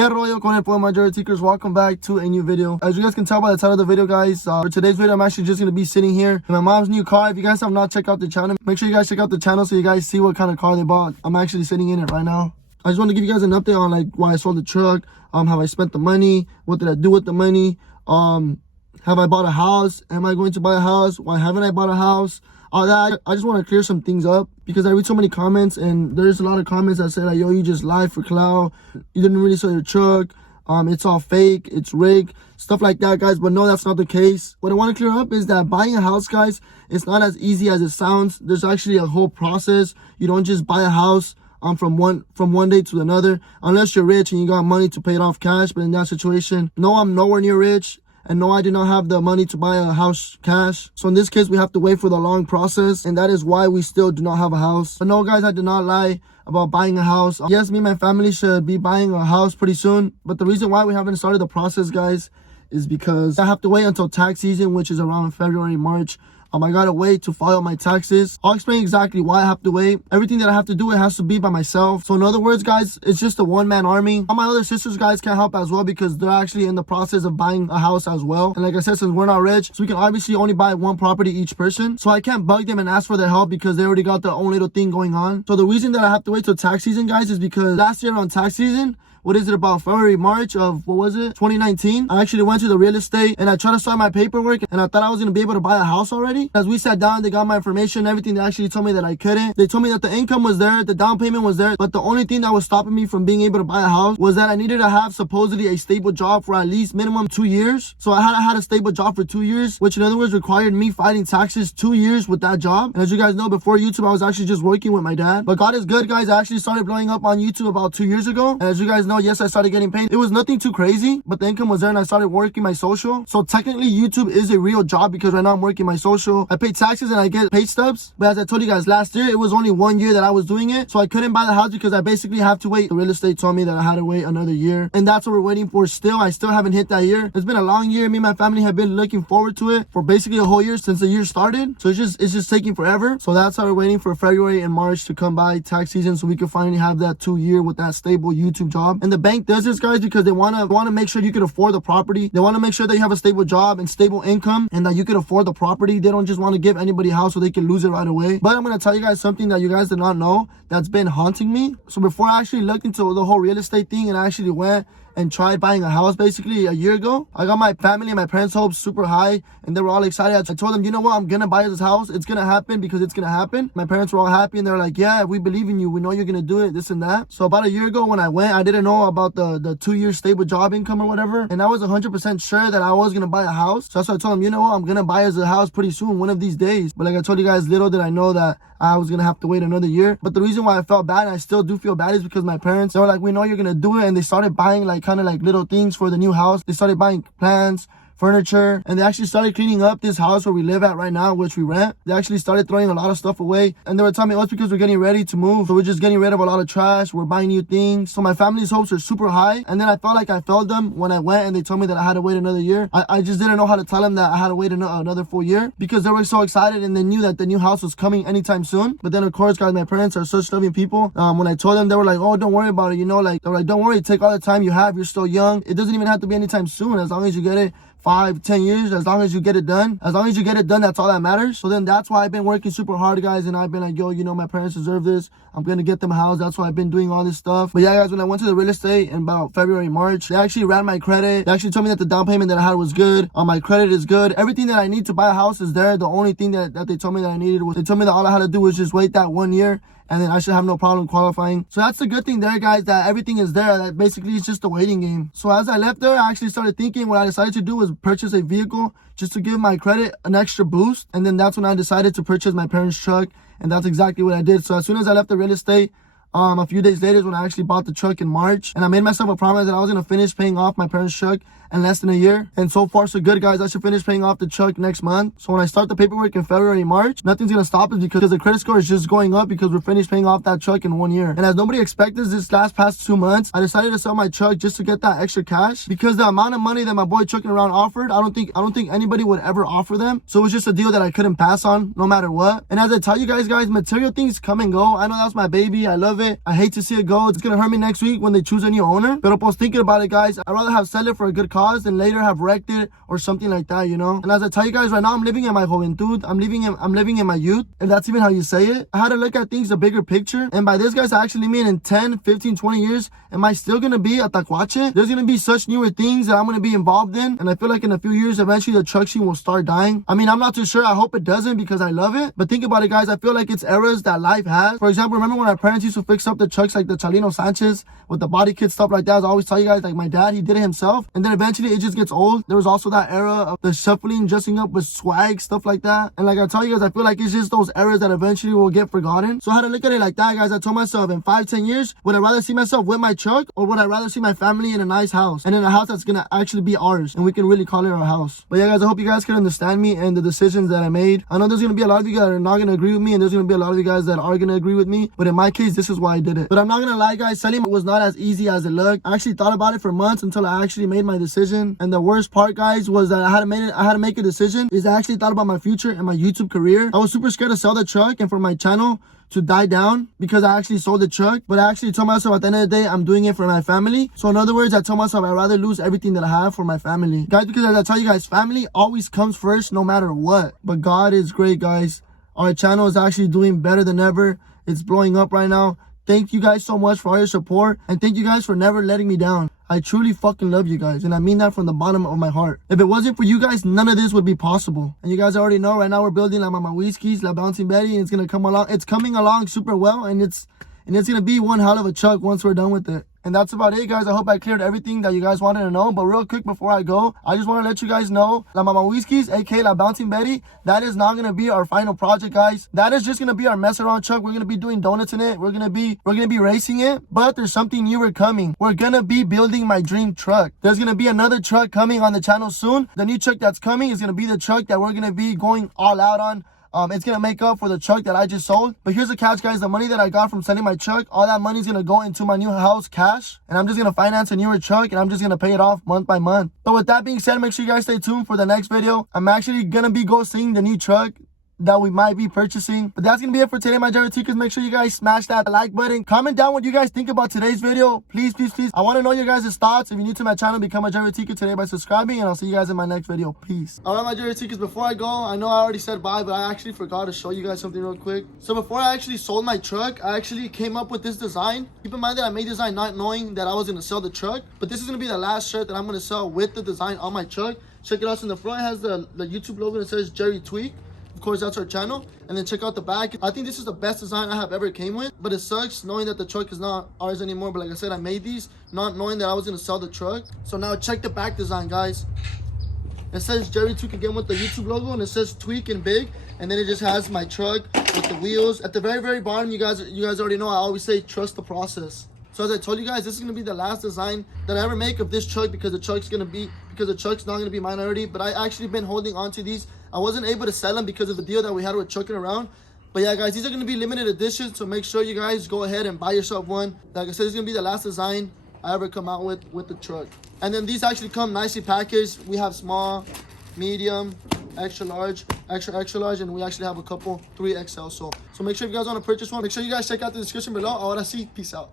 Que rollo con el pueblo major seekers? Welcome back to a new video. As you guys can tell by the title of the video, guys, for today's video, I'm actually just going to be sitting here in my mom's new car. If you guys have not checked out the channel, make sure you guys check out the channel so you guys see what kind of car they bought. I'm actually sitting in it right now. I just want to give you guys an update on like why I sold the truck, how I spent the money, what did I do with the money, have I bought a house, am I going to buy a house, why haven't I bought a house, all that. I just want to clear some things up because I read so many comments and there's a lot of comments that say like, yo, you just lied for clout, you didn't really sell your truck, it's all fake, it's rigged, stuff like that, guys. But no, that's not the case. What I want to clear up is that buying a house, guys, it's not as easy as it sounds. There's actually a whole process. You don't just buy a house from one day to another, unless you're rich and you got money to pay it off cash. But in that situation, no, I'm nowhere near rich. And no, I do not have the money to buy a house cash. So in this case, we have to wait for the long process. And that is why we still do not have a house. But no, guys, I did not lie about buying a house. Yes, me and my family should be buying a house pretty soon. But the reason why we haven't started the process, guys, is because I have to wait until tax season, which is around February, March. I gotta wait to file my taxes. I'll explain exactly why I have to wait. Everything that I have to do, it has to be by myself. So in other words, guys, it's just a one-man army. All my other sisters, guys, can't help as well because they're actually in the process of buying a house as well. And like I said, since we're not rich, so we can obviously only buy one property each person. So I can't bug them and ask for their help because they already got their own little thing going on. So the reason that I have to wait till tax season, guys, is because last year on tax season, what is it, about February, March of, 2019? I actually went to the real estate and I tried to start my paperwork and I thought I was going to be able to buy a house already. As we sat down, they got my information, everything. They actually told me that I couldn't. They told me that the income was there, the down payment was there, but the only thing that was stopping me from being able to buy a house was that I needed to have supposedly a stable job for at least minimum 2 years. So I had a stable job for 2 years, which in other words required me fighting taxes 2 years with that job. And as you guys know, before YouTube, I was actually just working with my dad. But God is good, guys. I actually started blowing up on YouTube about 2 years ago. And as you guys know, yes, I started getting paid. It was nothing too crazy, but the income was there and I started working my social. So technically YouTube is a real job because right now I'm working my social. I pay taxes and I get pay stubs. But as I told you guys last year, it was only 1 year that I was doing it. So I couldn't buy the house because I basically have to wait. The real estate told me that I had to wait another year. And that's what we're waiting for still. I still haven't hit that year. It's been a long year. Me and my family have been looking forward to it for basically a whole year since the year started. So it's just taking forever. So that's how we're waiting for February and March to come by tax season so we can finally have that 2 year with that stable YouTube job. And the bank does this, guys, because they want to make sure you can afford the property. They want to make sure that you have a stable job and stable income and that you can afford the property. They don't just want to give anybody a house so they can lose it right away. But I'm going to tell you guys something that you guys did not know that's been haunting me. So before I actually looked into the whole real estate thing and I actually went and tried buying a house basically a year ago, I got my family and my parents' hopes super high and they were all excited. I told them, you know what, I'm gonna buy this house. It's gonna happen because it's gonna happen. My parents were all happy and they were like, yeah, we believe in you, we know you're gonna do it, this and that. So about a year ago when I went, I didn't know about the 2 year stable job income or whatever, and I was 100% sure that I was gonna buy a house. So that's why I told them, you know what, I'm gonna buy us a house pretty soon, one of these days. But like I told you guys, little did I know that I was gonna have to wait another year. But the reason why I felt bad, and I still do feel bad, is because my parents, they were like, we know you're gonna do it, and they started buying like kind of like little things for the new house. They started buying plants, furniture, and they actually started cleaning up this house where we live at right now, which we rent. They actually started throwing a lot of stuff away, and they were telling me, oh, it's because we're getting ready to move, so we're just getting rid of a lot of trash, we're buying new things. So my family's hopes are super high, and then I felt like I failed them when I went and they told me that I had to wait another year. I just didn't know how to tell them that I had to wait another full year because they were so excited and they knew that the new house was coming anytime soon. But then of course, guys, my parents are such loving people. When I told them, they were like, oh, don't worry about it, you know, like, they were like, don't worry, take all the time you have, you're still young, it doesn't even have to be anytime soon, as long as you get it 5-10 years, as long as you get it done. As long as you get it done, that's all that matters. So then that's why I've been working super hard, guys, and I've been like, yo, you know, my parents deserve this. I'm gonna get them a house. That's why I've been doing all this stuff. But yeah, guys, when I went to the real estate in about February, March, they actually ran my credit. They actually told me that the down payment that I had was good. My credit is good. Everything that I need to buy a house is there. The only thing that they told me that I needed was, they told me that all I had to do was just wait that 1 year and then I should have no problem qualifying. So that's the good thing there, guys, that everything is there. That basically it's just a waiting game. So as I left there, I actually started thinking what I decided to do was purchase a vehicle just to give my credit an extra boost. And then that's when I decided to purchase my parents' truck. And that's exactly what I did. So as soon as I left the real estate, a few days later is when I actually bought the truck in March, and I made myself a promise that I was going to finish paying off my parents' truck in less than a year. And so far so good, guys. I should finish paying off the truck next month. So when I start the paperwork in February, March, nothing's gonna stop us because the credit score is just going up because we're finished paying off that truck in 1 year. And as nobody expected this past 2 months, I decided to sell my truck just to get that extra cash, because the amount of money that my boy Trucking Around offered, I don't think anybody would ever offer them. So it was just a deal that I couldn't pass on no matter what. And as I tell you guys, material things come and go. I know that's my baby. I love it. I hate to see it go. It's gonna hurt me next week when they choose a new owner. But I was thinking about it, guys. I'd rather have sell it for a good cause than later have wrecked it or something like that, you know. And as I tell you guys right now, I'm living in my juventud. I'm living in my youth, if that's even how you say it. I had to look at things the bigger picture. And by this, guys, I actually mean in 10, 15, 20 years, am I still gonna be a tacuache? There's gonna be such newer things that I'm gonna be involved in. And I feel like in a few years, eventually the truck scene will start dying. I mean, I'm not too sure. I hope it doesn't because I love it. But think about it, guys. I feel like it's eras that life has. For example, remember when our parents used to fix up the trucks like the Chalino Sanchez with the body kit, stuff like that? As I always tell you guys, like my dad, he did it himself. And then eventually it just gets old. There was also that era of the shuffling, dressing up with swag, stuff like that. And like I tell you guys, I feel like it's just those eras that eventually will get forgotten. So I had to look at it like that, guys. I told myself in 5, 10 years, would I rather see myself with my truck, or would I rather see my family in a nice house, and in a house that's gonna actually be ours and we can really call it our house? But yeah, guys, I hope you guys can understand me and the decisions that I made. I know there's gonna be a lot of you guys that are not gonna agree with me, and there's gonna be a lot of you guys that are gonna agree with me. But in my case, this is why I did it. But I'm not gonna lie, guys, selling was not as easy as it looked. I actually thought about it for months until I actually made my decision. And the worst part, guys, was that I had to make a decision. Is I actually thought about my future and my YouTube career. I was super scared to sell the truck and for my channel to die down because I actually sold the truck. But I actually told myself at the end of the day, I'm doing it for my family. So in other words, I told myself I'd rather lose everything that I have for my family, guys, because as I tell you guys, family always comes first no matter what. But God is great, guys. Our channel is actually doing better than ever. It's blowing up right now. Thank you guys so much for all your support, and thank you guys for never letting me down. I truly fucking love you guys, and I mean that from the bottom of my heart. If it wasn't for you guys, none of this would be possible. And you guys already know right now we're building La Mama Whiskey's, La Bouncing Betty, and it's gonna come along. It's coming along super well, and it's gonna be one hell of a truck once we're done with it. And that's about it, guys. I hope I cleared everything that you guys wanted to know. But real quick before I go, I just want to let you guys know, La Mama Whiskey's, aka La Bouncing Betty, that is not going to be our final project, guys. That is just going to be our mess around truck. We're going to be doing donuts in it. We're going to be racing it. But there's something newer coming. We're going to be building my dream truck. There's going to be another truck coming on the channel soon. The new truck that's coming is going to be the truck that we're going to be going all out on. It's gonna make up for the truck that I just sold. But here's the catch, guys. The money that I got from selling my truck, all that money is gonna go into my new house cash, and I'm just gonna finance a newer truck, and I'm just gonna pay it off month by month. So with that being said, make sure you guys stay tuned for the next video. I'm actually gonna be seeing the new truck that we might be purchasing. But that's gonna be it for today, my Tweekers. Make sure you guys smash that like button. Comment down what you guys think about today's video. Please, please, please. I want to know your guys' thoughts. If you're new to my channel, become a Tweeker today by subscribing, and I'll see you guys in my next video. Peace. Alright, my Tweekers, before I go, I know I already said bye, but I actually forgot to show you guys something real quick. So before I actually sold my truck, I actually came up with this design. Keep in mind that I made this design not knowing that I was gonna sell the truck, but this is gonna be the last shirt that I'm gonna sell with the design on my truck. Check it out. So in the front, it has the YouTube logo that says Tweek. Of course, that's our channel. And then check out the back. I think this is the best design I have ever came with, but it sucks knowing that the truck is not ours anymore. But like I said, I made these not knowing that I was gonna sell the truck. So now check the back design, guys. It says Tweek again with the YouTube logo, and it says Tweek in big, and then it just has my truck with the wheels. At the very, very bottom, you guys already know I always say trust the process. So as I told you guys, this is gonna be the last design that I ever make of this truck because the truck's not gonna be mine already. But I actually been holding on to these. I wasn't able to sell them because of the deal that we had with Trucking Around. But yeah, guys, these are gonna be limited editions, so make sure you guys go ahead and buy yourself one. Like I said, it's gonna be the last design I ever come out with the truck. And then these actually come nicely packaged. We have small, medium, extra large, extra large, and we actually have a couple 3XL. So make sure if you guys want to purchase one, make sure you guys check out the description below. Ahora sí, peace out.